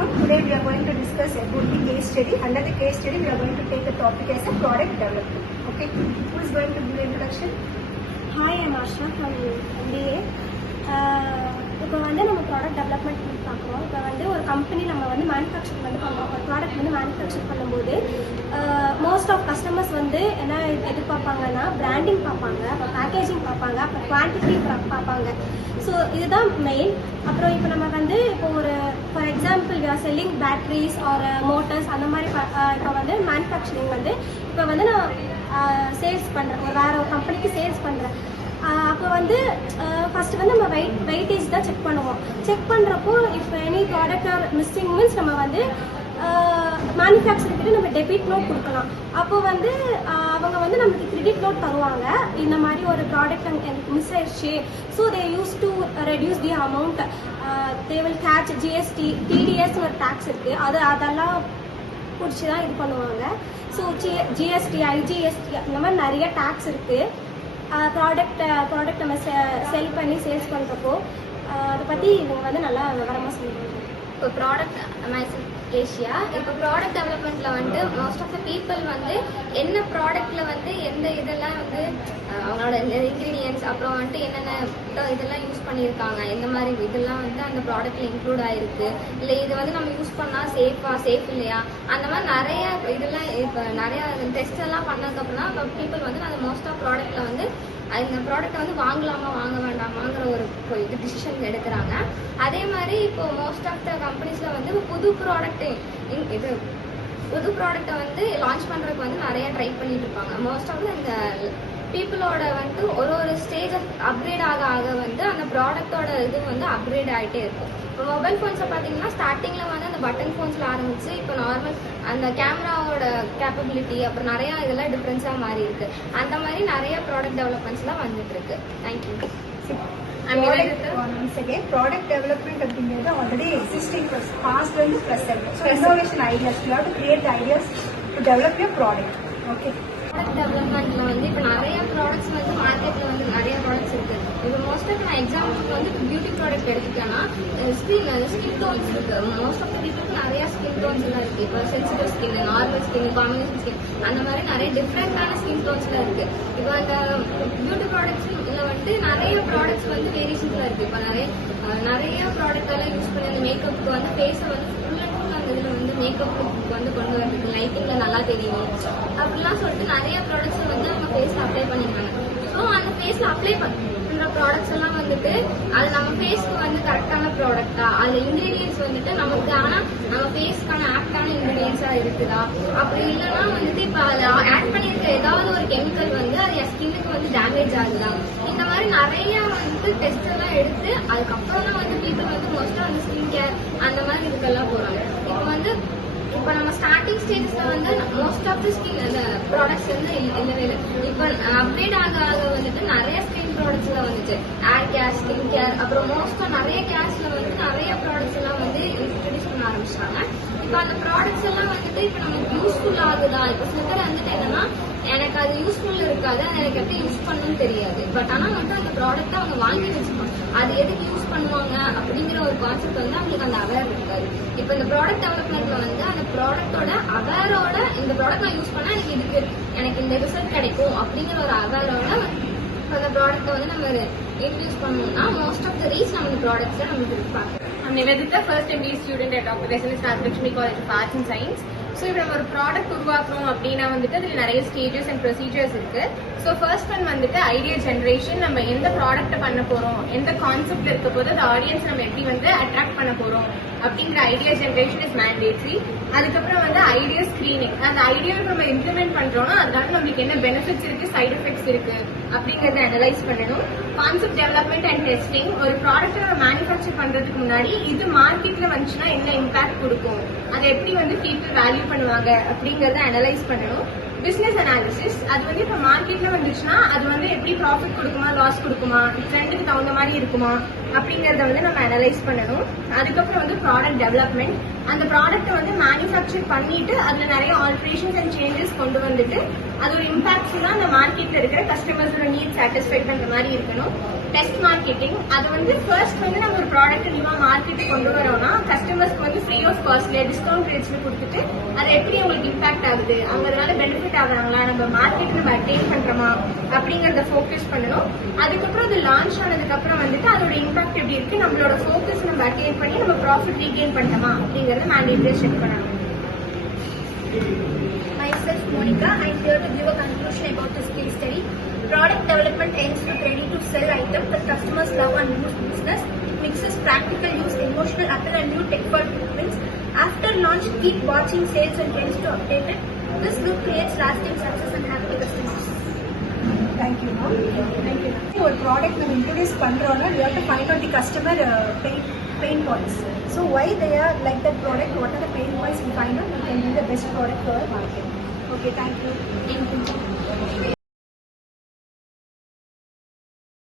afternoon. Today we are going to discuss about the case study. Under the case study, we are going to take a topic as a product development. Okay, who is going to give introduction? Hi, I'm Asha from MBA. இப்போ வந்து நம்ம product development பார்க்குறோம். இப்போ வந்து ஒரு company நம்ம வந்து manufacture வந்து பண்ணுறோம். ஒரு ப்ராடக்ட் வந்து மேனுஃபேக்சர் பண்ணும்போது மோஸ்ட் ஆஃப் கஸ்டமர்ஸ் வந்து என்ன எதிர்பார்ப்பாங்கன்னா பிராண்டிங் பார்ப்பாங்க, அப்புறம் பேக்கேஜிங் பார்ப்பாங்க, அப்புறம் குவான்டிட்டி பார்ப்பாங்க. ஸோ இதுதான் மெயின். அப்புறம் இப்போ நம்ம வந்து இப்போ ஒரு for example we are selling batteries or motors அந்த மாதிரி இப்போ வந்து மேனுஃபேக்சரிங் வந்து இப்போ வந்து நான் சேல்ஸ் பண்ணுறேன், ஒரு வேறு ஒரு கம்பெனிக்கு சேல்ஸ் பண்ணுறேன். அப்போ வந்து ஃபஸ்ட்டு வந்து நம்ம வெயிட்டேஜ் தான் செக் பண்ணுவோம். செக் பண்ணுறப்போ if any product are missing means நம்ம வந்து மேனுஃபேக்சரிங்கிட்ட நம்ம டெபிட் நோட் கொடுக்கலாம். அப்போ வந்து அவங்க வந்து நமக்கு கிரெடிட் நோட் தருவாங்க. இந்த மாதிரி ஒரு ப்ராடக்ட் எனக்கு மிஸ் ஆயிடுச்சு. So they use to reduce the amount. They will catch GST, TDS ஒரு டேக்ஸ் இருக்குது, அதெல்லாம் பிடிச்சி தான் இது பண்ணுவாங்க. ஸோ ஜிஎஸ்டி, ஐஜிஎஸ்டி இந்த மாதிரி நிறைய டேக்ஸ் இருக்குது. ப்ராடக்ட் நம்ம செல் பண்ணி சேல்ஸ் பண்ணுறப்போ அதை பற்றி இவங்க வந்து நல்லா விவரமாக சொல்லுவாங்க. இப்போ ப்ராடக்ட் ஏஷியா இப்போ ப்ராடக்ட் டெவலப்மெண்ட்டில் வந்து மோஸ்ட் ஆஃப் த பீப்புள் வந்து என்ன ப்ராடக்ட்டில் வந்து எந்த இதெல்லாம் வந்து அவங்களோட இன்க்ரீடியன்ஸ் அப்புறம் வந்துட்டு என்னென்ன இதெல்லாம் யூஸ் பண்ணியிருக்காங்க, எந்த மாதிரி இதெல்லாம் வந்து அந்த ப்ராடக்ட்டில் இன்க்ளூட் ஆகிருக்கு, இல்லை இது வந்து நம்ம யூஸ் பண்ணால் சேஃப் இல்லையா, அந்த மாதிரி நிறைய இதெல்லாம் இப்போ நிறையா டெஸ்ட் எல்லாம் பண்ணதுக்கப்புறம் தான் இப்போ பீப்புள் வந்து அந்த மோஸ்ட் ஆஃப் ப்ராடக்ட்டில் வந்து இந்த ப்ராடக்ட்டை வந்து வாங்கலாமா வாங்க வேண்டாமாங்கிற ஒரு இது டிசிஷன் எடுக்கிறாங்க. அதே மாதிரி இப்போ மோஸ்ட் ஆஃப் த கம்பெனிஸில் வந்து புது ப்ராடக்ட்டை வந்து லான்ச் பண்ணுறதுக்கு வந்து நிறைய ட்ரை பண்ணிட்டு இருப்பாங்க. மோஸ்ட் ஆஃப் இந்த பீப்புளோட வந்து ஒரு ஸ்டேஜ் அப்கிரேட் ஆக வந்து அந்த ப்ராடக்டோட இது வந்து அப்கிரேட் ஆகிட்டே இருக்கும். இப்போ மொபைல் ஃபோன்ஸை பார்த்தீங்கன்னா ஸ்டார்டிங்கில் வந்து அந்த பட்டன் ஃபோன்ஸில் ஆரம்பிச்சு இப்போ நார்மல் அந்த கேமராவோட கேப்பபிலிட்டி அப்புறம் நிறையா இதெல்லாம் டிஃப்ரென்ஸாக மாறி இருக்கு. அந்த மாதிரி நிறைய ப்ராடக்ட் டெவலப்மெண்ட்ஸ்லாம் வந்துட்டு இருக்கு. தேங்க்யூ. ப்ராடக்ட் டெவலப்மெண்ட் அப்படிங்கிறது ஆல்ரெடி எக்ஸிஸ்டிங் பாஸ்ட்ல இருந்து present. So innovation ideas, you have to create ideas to develop your product. Okay, product டெவலப்மெண்ட்ல வந்து இப்போ நிறைய ப்ராடக்ட்ஸ் வந்து மார்க்கெட்ல வந்து நிறைய ப்ராடக்ட்ஸ் இருக்கு. இப்போ மோஸ்ட் ஆஃப் நான் எக்ஸாம்பிள் வந்து பியூட்டி ப்ராடக்ட் எடுத்துட்டேன்னா ஸ்கின் டோன்ஸ் இருக்கு. மோஸ்ட் ஆஃப் த பீப்புளுக்கு நிறைய ஸ்கின் டோன்ஸ் எல்லாம் இருக்கு. இப்போ sensitive skin, normal skin, combination skin, அந்த மாதிரி நிறைய டிஃப்ரெண்டான ஸ்கின் டோன்ஸ்ல இருக்கு. இப்போ அந்த பியூட்டி ப்ராடக்ட்ஸ்ல வந்து நிறைய ப்ராடக்ட்ஸ் வந்து வேரியேஷன்ஸ்ல இருக்கு. இப்போ நிறைய ப்ராடக்ட் எல்லாம் யூஸ் பண்ணி அந்த மேக்கப்புக்கு வந்து ஃபேஸை வந்து ஃபுல் அண்ட் ஃபுல் அந்த இதில் வந்து மேக்கப் வந்து கொண்டு வரதுக்கு லைட்டிங்ல நல்லா தெரியும் அப்படிலாம் சொல்லிட்டு நிறைய ப்ராடக்ட்ஸ் வந்து அவங்க ஃபேஸ்ல அப்ளை பண்ணிருக்காங்க. ஸோ அந்த ஃபேஸ்ல அப்ளை பண்ற ப்ராடக்ட்ஸ் எல்லாம் வந்துட்டு அது நம்ம ஃபேஸ்க்கு வந்து கரெக்டான ப்ராடக்டா, அதுல இன்கிரீடியன்ஸ் வந்துட்டு நமக்கு ஆனா நம்ம ஃபேஸ்க்கான ஆப்டான இன்கிரீடியன்ஸா இருக்குதா, அப்படி இல்லைன்னா வந்துட்டு இப்போ அதை ஆட் பண்ணியிருக்க ஏதாவது ஒரு கெமிக்கல் வந்து அது என் ஸ்கின்னுக்கு வந்து டேமேஜ் ஆகுதா, இந்த மாதிரி நிறைய வந்து டெஸ்ட் எல்லாம் எடுத்து அதுக்கப்புறம் தான் வந்து பீப்புள் வந்து மோஸ்டா அந்த ஸ்கின் கேர் அந்த மாதிரி இதுக்கெல்லாம் போறாங்க. இப்போ நம்ம ஸ்டார்டிங் ஸ்டேஜஸ்ல வந்து மோஸ்ட் ஆஃப் த ஸ்கின் அந்த ப்ராடக்ட்ஸ் வந்து இல்லவே இல்லை. இப்போ அப்டேட் ஆக வந்துட்டு நிறைய ஸ்கின் ப்ராடக்ட்ஸ்ல வந்துச்சு. ஏர் கேர், ஸ்கின் கேர், அப்புறம் மோஸ்டா நிறைய கேர்ஸ்ல வந்து நிறைய ப்ராடக்ட்ஸ் எல்லாம் வந்து இன்ட்ரடியூஸ் பண்ண ஆரம்பிச்சிட்டாங்க. இப்போ அந்த ப்ராடக்ட்ஸ் எல்லாம் வந்துட்டு இப்போ நமக்கு யூஸ்ஃபுல் ஆகுதா, இப்போ சில பேர் வந்துட்டு என்னன்னா எனக்கு அது யூஸ்ஃபுல் இருக்காது, எனக்கு எப்படி யூஸ் பண்ணணும்னு தெரியாது. பட் ஆனால் வந்து அந்த ப்ராடக்ட்டை அவங்க வாங்கி வச்சுக்கணும், அது எதுக்கு யூஸ் பண்ணுவாங்க அப்படிங்கிற ஒரு கான்செப்ட் வந்து அவங்களுக்கு அந்த அவேர் இருக்காது. இப்போ இந்த ப்ராடக்ட் டெவலப்மெண்ட்ல வந்து அந்த ப்ராடக்டோட அவேரோட இந்த ப்ராடக்ட் நான் யூஸ் பண்ணா எனக்கு இந்த ரிசல்ட் கிடைக்கும் அப்படிங்கிற ஒரு அவேரோட அந்த ப்ராடக்ட்டை வந்து நம்ம இன்ட்ரடியூஸ் பண்ணணும்னா மோஸ்ட் ஆஃப் த ரீச் நம்ம இந்த ப்ராடக்ட்ஸை நமக்கு இருப்பாங்க. I'm Nivedita, first MBA student at Dr. SNS Rajlakshmi College of Arts and Science. So இப்போ நம்ம ஒரு ப்ராடக்ட் உருவாக்கணும் அப்படின்னா வந்துட்டு அதில் நிறைய ஸ்டேஜஸ் அண்ட் ப்ரொசீஜர்ஸ் இருக்கு. ஸோ ஃபர்ஸ்ட் ஒன் வந்துட்டு ஐடியா ஜென்ரேஷன். நம்ம எந்த ப்ராடக்ட்டை பண்ண போறோம், எந்த கான்செப்ட் இருக்க போது அந்த ஆடியன்ஸ் நம்ம எப்படி வந்து அட்ராக்ட் பண்ண போறோம் அப்படிங்கிற ஐடியா ஜென்ரேஷன் இஸ் மேண்டேட்ரி. அதுக்கப்புறம் வந்து ஐடியா ஸ்கிரீனிங். அந்த ஐடியாவை நம்ம இம்ப்ளிமெண்ட் பண்றோம்னா அதனால நம்மளுக்கு என்ன பெனிஃபிட்ஸ் இருக்கு, சைட் எஃபெக்ட்ஸ் இருக்கு அப்படிங்கறத அனலைஸ் பண்ணணும். Concept development and testing. ஒரு ப்ராடக்ட்டை நம்ம மேனுஃபேக்சர் பண்றதுக்கு முன்னாடி இது மார்க்கெட்ல வந்துச்சுன்னா என்ன இம்பாக்ட் கொடுக்கும், அதை எப்படி வந்து பீப்புள் வேல்யூ பண்ணுவாங்க அப்படிங்கறத அனலைஸ் பண்ணணும். Business analysis. அது வந்து இப்ப மார்க்கெட்ல வந்துச்சுன்னா அது வந்து எப்படி ப்ராஃபிட் கொடுக்குமா, லாஸ் கொடுக்குமா, ட்ரெண்டுக்கு தகுந்த மாதிரி இருக்குமா அப்படிங்கறத வந்து நம்ம அனலைஸ் பண்ணணும். அதுக்கப்புறம் வந்து ப்ராடக்ட் டெவலப்மெண்ட். அந்த ப்ராடக்ட்டை வந்து மேனுஃபேக்சர் பண்ணிட்டு அதுல நிறைய ஆல்ட்ரேஷன்ஸ் அண்ட் சேஞ்சஸ் கொண்டு வந்துட்டு அது ஒரு இம்பாக்ட்ஃபுல்லா அந்த மார்க்கெட்ல இருக்கிற கஸ்டமர்ஸோட நீட் சாட்டிஸ்ஃபை பண்ற மாதிரி இருக்கணும். Test marketing. அது வந்து ஃபர்ஸ்ட் வந்து நம்ம ஒரு ப்ராடக்ட் நியூவா மார்க்கெட் கொண்டு வரோம்னா கஸ்டமர்ஸ்க்கு வந்து ஃப்ரீ ஆஃப் காஸ்ட்ல டிஸ்கவுண்ட் ரேட்ஸ்ல கொடுத்துட்டு அது எப்படி உங்களுக்கு இம்பாக்ட் ஆகுது, அவங்க அதனால பெனிஃபிட் ஆகுறாங்களா, நம்ம மார்க்கெட் நம்ம அட்டைன் பண்றோமா அப்படிங்கறத ஃபோக்கஸ் பண்ணணும். அதுக்கப்புறம் அது லான்ச் ஆனதுக்கு அப்புறம் வந்துட்டு அதோட இம்பாக்ட் எப்படி இருக்கு, நம்மளோட ஃபோக்கஸ் நம்ம அட்டைன் பண்ணி நம்ம ப்ராஃபிட் ரீகெயின் பண்ணணுமா அப்படிங்கறத மேண்டேட்டரியா செக் பண்ணணும். Myself Monica, I am here to give a conclusion about this case study. Product development aims with ready-to-sell items that customers love and use business. It mixes practical use, emotional appeal and new tech-forward movements. After launch, keep watching sales and trends to update it. This group creates lasting success and happy customers. Thank you, ma'am. Thank you. ஒரு product நம்ம introduce பண்றோம்னா we have to find out the customer pain points. So why they are like that product, what are the pain points we find out, we can do the best product for our market. Okay, thank you.